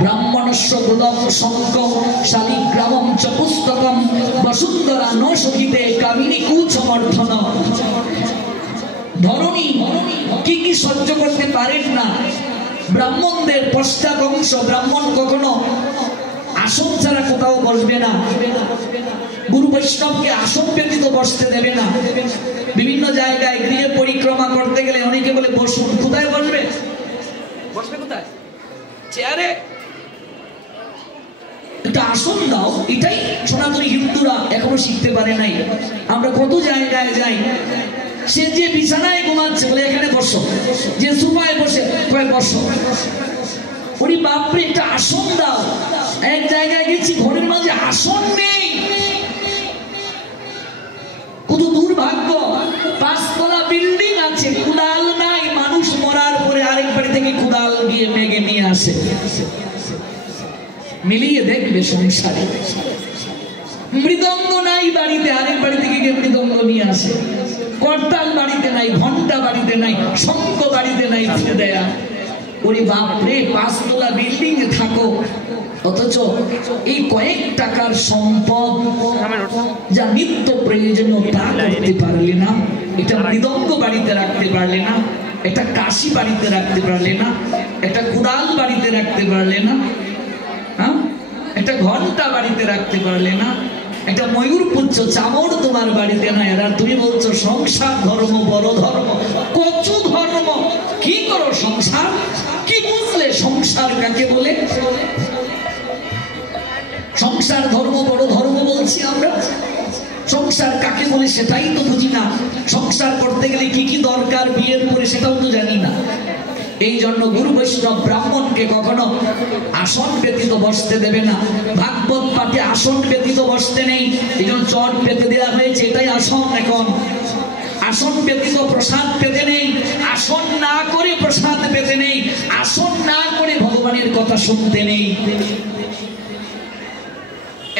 ব্রাহ্মণস্য বুদম শঙ্ক শালিগ্রামম চ পুস্তকম বসুন্ধরা ন সহিতে কামিনী কুচমর্ধন। ধরণী কি কি সহ্য করতে পারেন না? ব্রাহ্মণদের পশ্চাৎ ব্রাহ্মণ কখনো আসন ছাড়া কোথাও বসবে না, গুরু বৈষ্ণবকে আসন ব্যতীত বসতে দেবে না। বিভিন্ন জায়গায় গৃহে পরিক্রমা করতে গেলে অনেকে বলে বসুন, কোথায় বসবে? বসবে কোথায়? চেয়ারে। একটা আসন দাও, এটাই সনাতনী হিন্দুরা এখনো শিখতে পারে নাই। আমরা কত জায়গায় যাই, সে যে বিছানায় ঘুমাচ্ছে বলে এখানে বসো, যে সোফায় বসে বসো। ওরে বাপরে, একটা আসন দাও। এক জায়গায় গেছি, ঘরের মাঝে আসন নেই। কত দুর্ভাগ্য! 5 তলা বিল্ডিং আছে, কুড়াল নাই। মানুষ মরার পরে আরেক বাড়ি থেকে কুড়াল গিয়ে মেঘে নিয়ে আসে। মিলিয়ে দেখবে সংসারে। মৃদঙ্গ নাই বাড়িতে, আরেক বাড়ি থেকে গিয়ে মৃদঙ্গ নিয়ে আসে। করতাল বাড়িতে নাই, ঘন্টা বাড়িতে নাই, শঙ্খ বাড়িতে নাই, দেয়া। ওরে বাপরে, 5 তলা বিল্ডিং এ থাকো, অথচ এই কয়েক টাকার সম্পদ যা নিত্য প্রয়োজনীয় তা করতে পারলে না। এটা মৃদঙ্গ বাড়িতে রাখতে পারলে না, এটা কাশি বাড়িতে রাখতে পারলে না, এটা কুড়াল বাড়িতে রাখতে পারলে না, একটা ঘন্টা বাড়িতে রাখতে পারলে না, একটা ময়ূর পুচ্ছ চামড় তোমার বাড়িতে নাই। আর তুমি বলছো সংসার ধর্ম বড় ধর্ম। কত ধর্ম! কি করো সংসার? কি বুঝলে সংসার কাকে বলে? সংসার ধর্ম বড় ধর্ম বলছি আমরা, সংসার কাকে বলে সেটাই তো বুঝি না। সংসার করতে গেলে কি কি দরকার বিয়ের পরে সেটাও তো জানি না। এই জন্য গুরু বৈষ্ণব ব্রাহ্মণকে কখনো আসন ব্যতীত বসতে দেবে না। ভাগবত পাঠে আসন ব্যতীত বসতে নেই। এই জন্য চট পেতে দেওয়া হয়েছে, এটাই আসন। এখন আসন ব্যতীত প্রসাদ পেতে নেই, আসন না করে প্রসাদ পেতে নেই, আসন না করে ভগবানের কথা শুনতে নেই।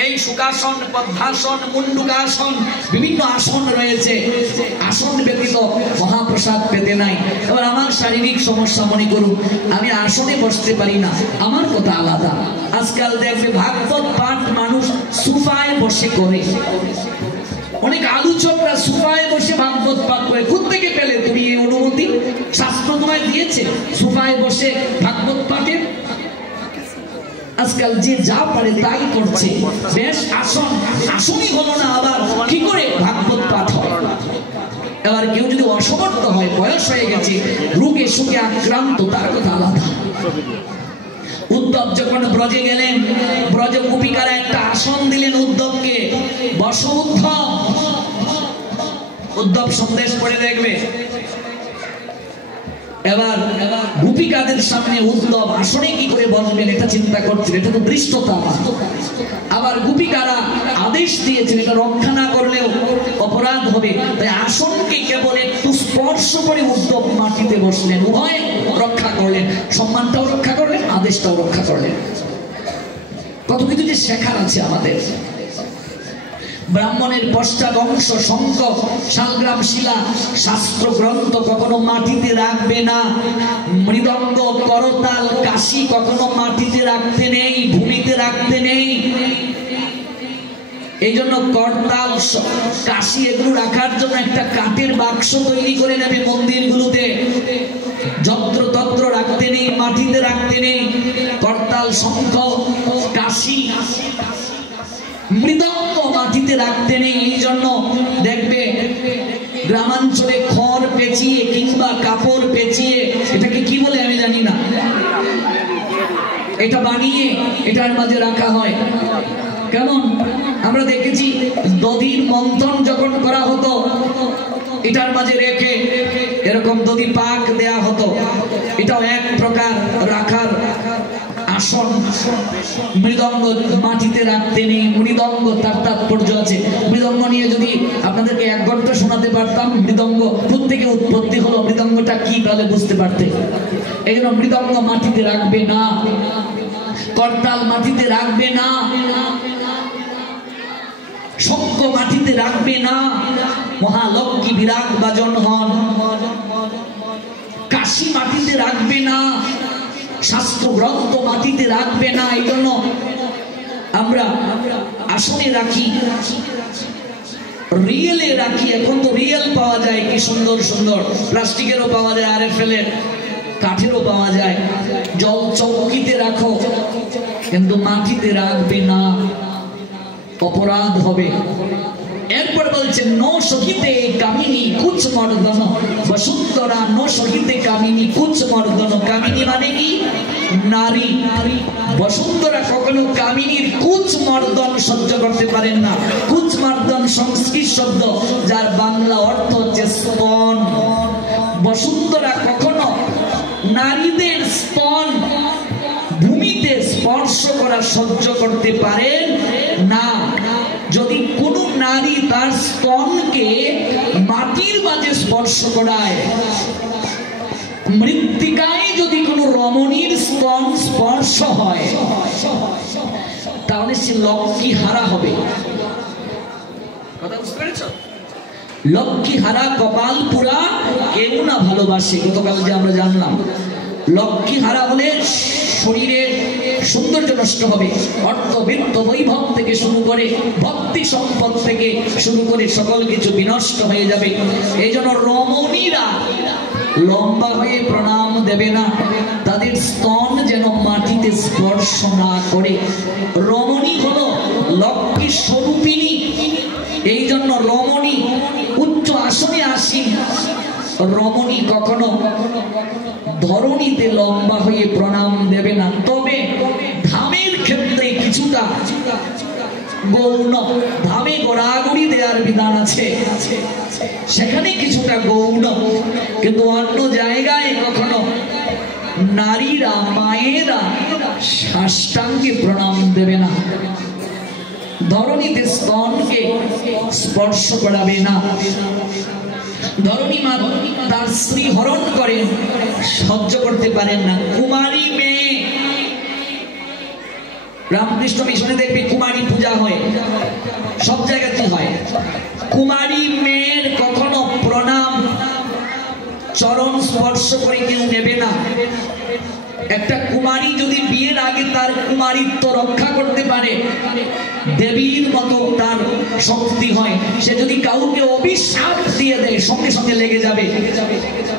এই সুখাসন, পদ্মাসন, মুন্ডুকাসন, বিভিন্ন আসন রয়েছে। আসন ব্যতীত মহাপ্রসাদ পেতে নাই। এবার আমার শারীরিক সমস্যা মনে করুন, আমি আসনে বসতে পারি না, আমার কথা আলাদা। আজকাল দেখবে ভাগবত পাঠ মানুষ সোফায় বসে করে। অনেক আলোচকরা সোফায় বসে ভাগবত পাঠ করে। কোত্থেকে পেলে তুমি এই অনুমতি? শাস্ত্র তোমায় দিয়েছে সোফায় বসে ভাগবত পাঠের? আজকাল যে যা পারে তাই করছে। বেশ, আসনই হলো না, আবার কি করে ভাগবত পাঠ হয়? এবার কেউ যদি অসমর্থ হয়, বয়স হয়ে গেছে, রোগে সুখে আক্রান্ত, তার কথা আলাদা। উদ্ধব যখন ব্রজে গেলেন, ব্রজ গোপিকারা একটা আসন দিলেন উদ্ধবকে, বস উদ্ধব। উদ্ধব সন্দেশ পড়ে দেখবে। এবার গোপিকাদের সামনে উদ্ধব আসনে কি করে বসবেন এটা চিন্তা করছেন, এটা তো দৃষ্টতা। আবার গোপিকারা আদেশ দিয়েছেন এটা রক্ষা না করলেও অপরাধ হবে, তাই আসনকে কেবল একটু স্পর্শ করে উদ্ধব মাটিতে বসলেন। উভয় রক্ষা করলেন, সম্মানটাও রক্ষা করলেন, আদেশটাও রক্ষা করলেন। কত কিছু যে শেখার আছে আমাদের। ব্রাহ্মণের পশ্চাৎ অংশ শঙ্খ, শালগ্রাম, শিলা, শাস্ত্র গ্রন্থ কখনো মাটিতে রাখবে না। মৃদঙ্গ, করতাল, কাশি কখনো মাটিতে রাখতে নেই, ভূমিতে রাখতে নেই। এই জন্য করতাল, কাশি এগুলো রাখার জন্য একটা কাঠের বাক্স তৈরি করে নেবে মন্দিরগুলোতে। যন্ত্র তন্ত্র রাখতে নেই, মাটিতে রাখতে নেই। করতাল, শঙ্খ, কাশি, মৃদঙ্গ মাটিতে রাখতে নেই। এই জন্য দেখবে গ্রামাঞ্চলে খড় পেঁচিয়ে কিংবা কাপড় পেঁচিয়ে, এটাকে কি বলে আমি জানি না, এটা বানিয়ে এটার মাঝে রাখা হয়। কেমন আমরা দেখেছি দধির মন্থন যখন করা হতো, এটার মাঝে রেখে এরকম দধি পাক দেয়া হতো। এটাও এক প্রকার রাখার আসন। মৃদঙ্গ মাটিতে রাখতে নেই। মৃদঙ্গ তার তাৎপর্য আছে। মৃদঙ্গ নিয়ে যদি আপনাদেরকে 1 ঘন্টা শোনাতে পারতাম, মৃদঙ্গ প্রত্যেকে উৎপত্তি হলো, মৃদঙ্গটা কি তাহলে বুঝতে পারতে। এই জন্য মৃদঙ্গ মাটিতে রাখবে না, করতাল মাটিতে রাখবে না, শঙ্খ মাটিতে রাখবে না। মহালক্ষ্মী বিরাগ বাজন হন। কাশি মাটিতে রাখবে না, শাস্ত্র গ্রন্থ মাটিতে রাখবে না, এই জন্য আমরা আসনে রাখি, রিয়েলে রাখি। এখন তো রিয়েল পাওয়া যায়, কি সুন্দর সুন্দর, প্লাস্টিকেরও পাওয়া যায়, RFL এর কাঠেরও পাওয়া যায়। জল চৌকিতে রাখো, কিন্তু মাটিতে রাখবে না, অপরাধ হবে। এরপর বলছে নো সহিতে কামিনী কুচ মর্দন বসুন্ধরা, নো সহিতে কামিনী কুচ মর্দন। কামিনী মানে কি? নারী। বসুন্ধরা কখনো কামিনীর কুচ মর্দন সহ্য করতে পারেন না। কুচ মর্দন সংস্কৃত শব্দ, যার বাংলা অর্থ হচ্ছে স্তন। বসুন্ধরা কখনো নারীদের স্তন ভূমিতে স্পর্শ করা সহ্য করতে পারেন না। যদি কোনো নারী তার স্তনকে মাটির মাঝে স্পর্শ করায়, মৃত্তিকায় যদি কোনো রমণীর স্তন স্পর্শ হয়, তাহলে সে লক্ষ্মী হারা হবে। কথা বুঝতে পেরেছ? লক্ষ্মী হারা, কপাল পুরা, কেউ না ভালোবাসে। গতকাল যে আমরা জানলাম, লক্ষ্মী হারা হলে শরীরের সৌন্দর্য নষ্ট হবে, অর্থ বৃত্ত বৈভব থেকে শুরু করে ভক্তি সম্পদ থেকে শুরু করে সকল কিছু বিনষ্ট হয়ে যাবে। এই জন্য রমণীরা লম্বা হয়ে প্রণাম দেবে না, তাদের স্তন যেন মাটিতে স্পর্শ না করে। রমণী হলো লক্ষ্মী স্বরূপিণী, এই জন্য রমণী উচ্চ আসনে আসীন। রমণী কখনো ধরণীতে লম্বা হয়ে প্রণাম দেবে না। তবে ধামের ক্ষেত্রে কিছুটা গৌণ, ধামে গোড়াগড়ি দেওয়ার বিধান আছে, সেখানে কিছুটা গৌণ, কিন্তু অন্য জায়গায় কখনো নারীরা, মায়েরা সাষ্টাঙ্গে প্রণাম দেবে না, ধরণীতে স্তনকে স্পর্শ করাবে না। ধরণী মা তার স্ত্রী হরণ করেন, সহ্য করতে পারেন না। কুমারী মেয়ে, রামকৃষ্ণ মিশনে দেখবে কুমারী পূজা হয়, সব জায়গাতে হয়। কুমারী মেয়ের কখনো প্রণাম, চরণ স্পর্শ করে কেউ নেবে না। একটা কুমারী যদি বিয়ের আগে তার কুমারিত্ব রক্ষা করতে পারে, দেবীর মতো তার শক্তি হয়, সে যদি কাউকে অভিশাপ দিয়ে দেয় সঙ্গে সঙ্গে লেগে যাবে।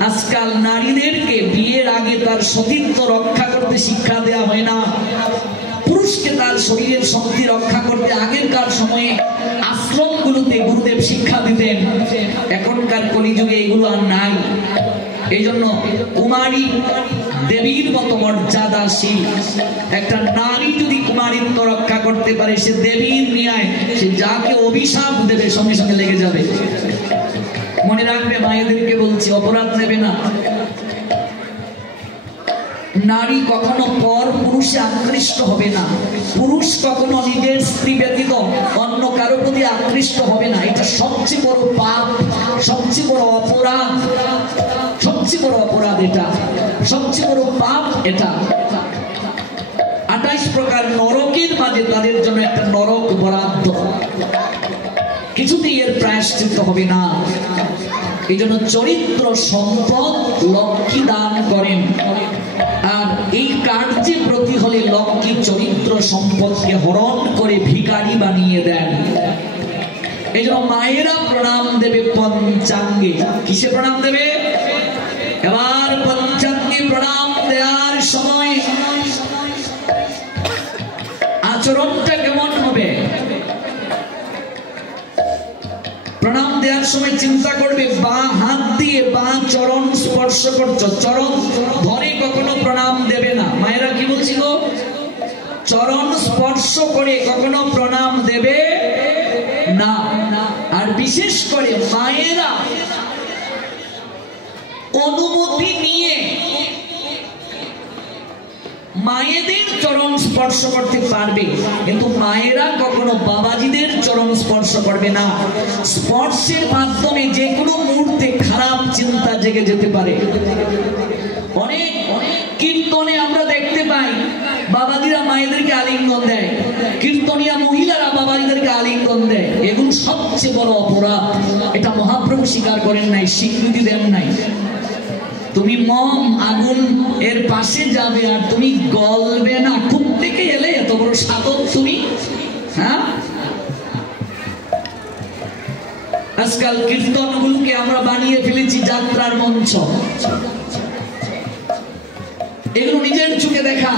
আজকাল নারীদেরকে বিয়ের আগে তার সতীত্ব রক্ষা করতে শিক্ষা দেওয়া হয় না। পুরুষকে তার শরীরের শক্তি রক্ষা করতে আগেরকার সময়ে আশ্রমগুলোতে গুরুদেব শিক্ষা দিতেন, এখনকার কলিযুগে এগুলো আর নাই। এই জন্য কুমারী দেবীর মতো মর্যাদাশীল। একটা নারী যদি কুমারিত্ব রক্ষা করতে পারে, সে দেবীর ন্যায়, সে যাকে অভিশাপ দেবে সঙ্গে সঙ্গে লেগে যাবে। মনে রাখবে, মায়েদেরকে বলছি, অপরাধ নেবে না। নারী কখনো পর পুরুষে আকৃষ্ট হবে না, পুরুষ কখনো নিজের স্ত্রী ব্যতীত অন্য কারো প্রতি আকৃষ্ট হবে না। এটা সবচেয়ে বড় পাপ, সবচেয়ে বড় অপরাধ, সবচেয়ে বড় অপরাধ এটা, সবচেয়ে বড় পাপ এটা। 28 প্রকার নরকের মাঝে তাদের জন্য একটা নরক বরাদ্দ, কিছুতেই এর প্রায়শ্চিত্ত হবে না। এই জন্য চরিত্র সম্পদ লক্ষ্মী দান করেন, আর এই কার্যে প্রতি হলে লক্ষ্মী চরিত্র সম্পদকে হরণ করে ভিখারি বানিয়ে দেন। এই জন্য মায়েরা প্রণাম দেবে পঞ্চাঙ্গে। কিসে প্রণাম দেবে? এবার পঞ্চাঙ্গে প্রণাম দেওয়ার সময় আচরণটা কেমন হবে? প্রণাম দেওয়ার সময় চিন্তা করবে, বা হাত দিয়ে বা চরণ স্পর্শ করছো, চরণ ধরে কখনো প্রণাম দেবে না। মায়েরা কি বলছি গো? চরণ স্পর্শ করে কখনো প্রণাম দেবে না। আর বিশেষ করে মায়েরা অনুমতি নিয়ে মায়েদের চরণ স্পর্শ করতে পারবে, কিন্তু মায়েরা কখনো বাবাজিদের চরণ স্পর্শ করবে না। স্পর্শের মাধ্যমে যে কোনো মুহূর্তে খারাপ চিন্তা জেগে যেতে পারে। অনেক কীর্তনে আমরা দেখতে পাই বাবাজিরা মায়েদেরকে আলিঙ্গন দেয়, কীর্তনিয়া মহিলারা বাবাজিদেরকে আলিঙ্গন দেয়। এগুলো সবচেয়ে বড় অপরাধ। এটা মহাপ্রভু স্বীকার করেন নাই, স্বীকৃতি দেন নাই। তুমি মম আগুন এর পাশে যাবে আর তুমি গলবে না। খুব থেকে এলে এত বড় সাধক তুমি। হ্যাঁ, আজকাল কীর্তনগুলোকে আমরা বানিয়ে ফেলেছি যাত্রার মঞ্চ। এগুলো নিজের চোখে দেখা